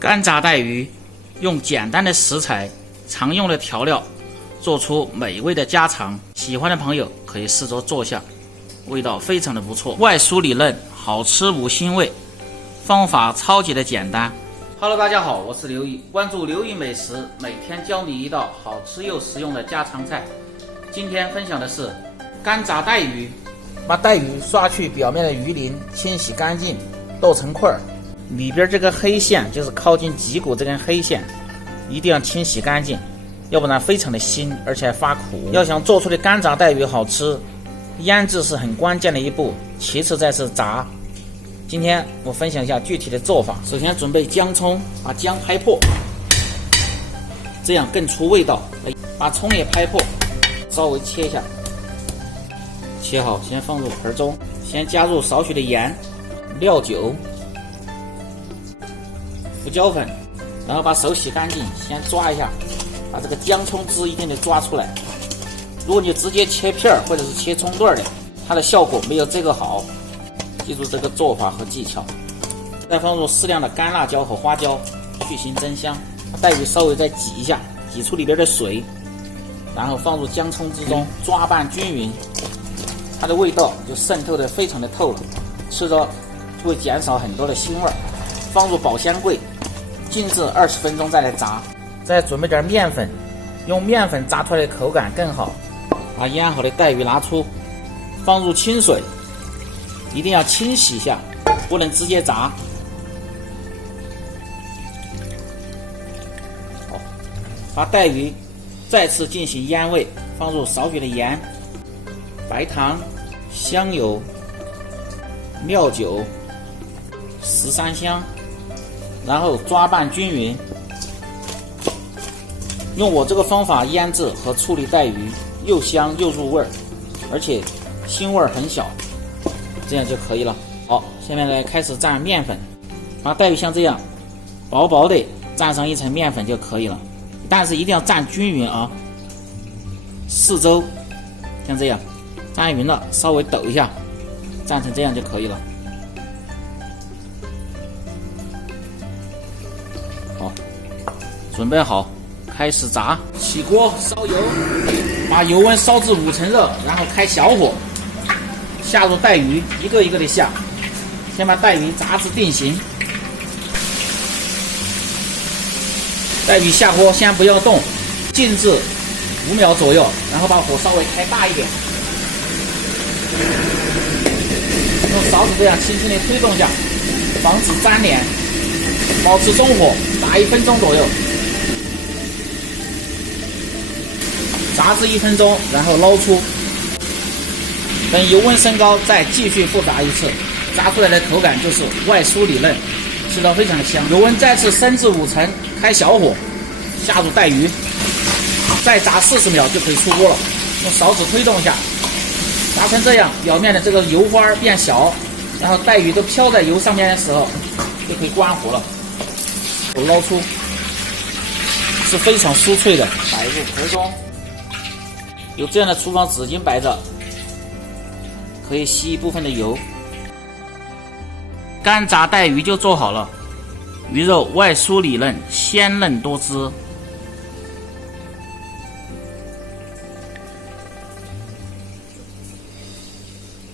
干炸带鱼，用简单的食材、常用的调料，做出美味的家常。喜欢的朋友可以试着做下，味道非常的不错，外酥里嫩，好吃无腥味，方法超级的简单。Hello， 大家好，我是刘毅，关注刘毅美食，每天教你一道好吃又实用的家常菜。今天分享的是干炸带鱼，把带鱼刷去表面的鱼鳞，清洗干净，剁成块儿。里边这个黑线就是靠近脊骨这根黑线，一定要清洗干净，要不然非常的腥，而且还发苦。要想做出的干炸带鱼好吃，腌制是很关键的一步，其次再是炸。今天我分享一下具体的做法。首先准备姜葱，把姜拍破，这样更出味道。把葱也拍破，稍微切一下，切好先放入盆中，先加入少许的盐、料酒、胡椒粉，然后把手洗干净，先抓一下，把这个姜葱汁一定得抓出来。如果你直接切片或者是切葱段的，它的效果没有这个好。记住这个做法和技巧。再放入适量的干辣椒和花椒，去腥增香。把带鱼稍微再挤一下，挤出里边的水，然后放入姜葱汁中，抓拌均匀，它的味道就渗透的非常的透了，吃着就会减少很多的腥味。放入保鲜柜，静置20分钟再来炸。再准备点面粉，用面粉炸出来的口感更好。把腌好的带鱼拿出，放入清水，一定要清洗一下，不能直接炸。好，把带鱼再次进行腌味，放入少许的盐、白糖、香油、料酒、十三香，然后抓拌均匀。用我这个方法腌制和处理带鱼，又香又入味，而且腥味很小，这样就可以了。好，下面来开始蘸面粉，把带鱼像这样薄薄的蘸上一层面粉就可以了，但是一定要蘸均匀啊，四周像这样蘸匀了，稍微抖一下，蘸成这样就可以了。好，准备好，开始炸。起锅烧油，把油温烧至5成热，然后开小火，下入带鱼，一个一个的下，先把带鱼炸至定型。带鱼下锅先不要动，静置5秒左右，然后把火稍微开大一点，用勺子这样轻轻的推动下，防止粘连，保持中火，炸1分钟左右。炸至1分钟，然后捞出。等油温升高，再继续复炸一次，炸出来的口感就是外酥里嫩，吃到非常的香。油温再次升至5成，开小火，下入带鱼，再炸40秒就可以出锅了。用勺子推动一下，炸成这样，表面的这个油花变小，然后带鱼都飘在油上面的时候，就可以关火了。我捞出，是非常酥脆的，摆入盆中。有这样的厨房纸巾摆着，可以吸一部分的油。干炸带鱼就做好了，鱼肉外酥里嫩，鲜嫩多汁，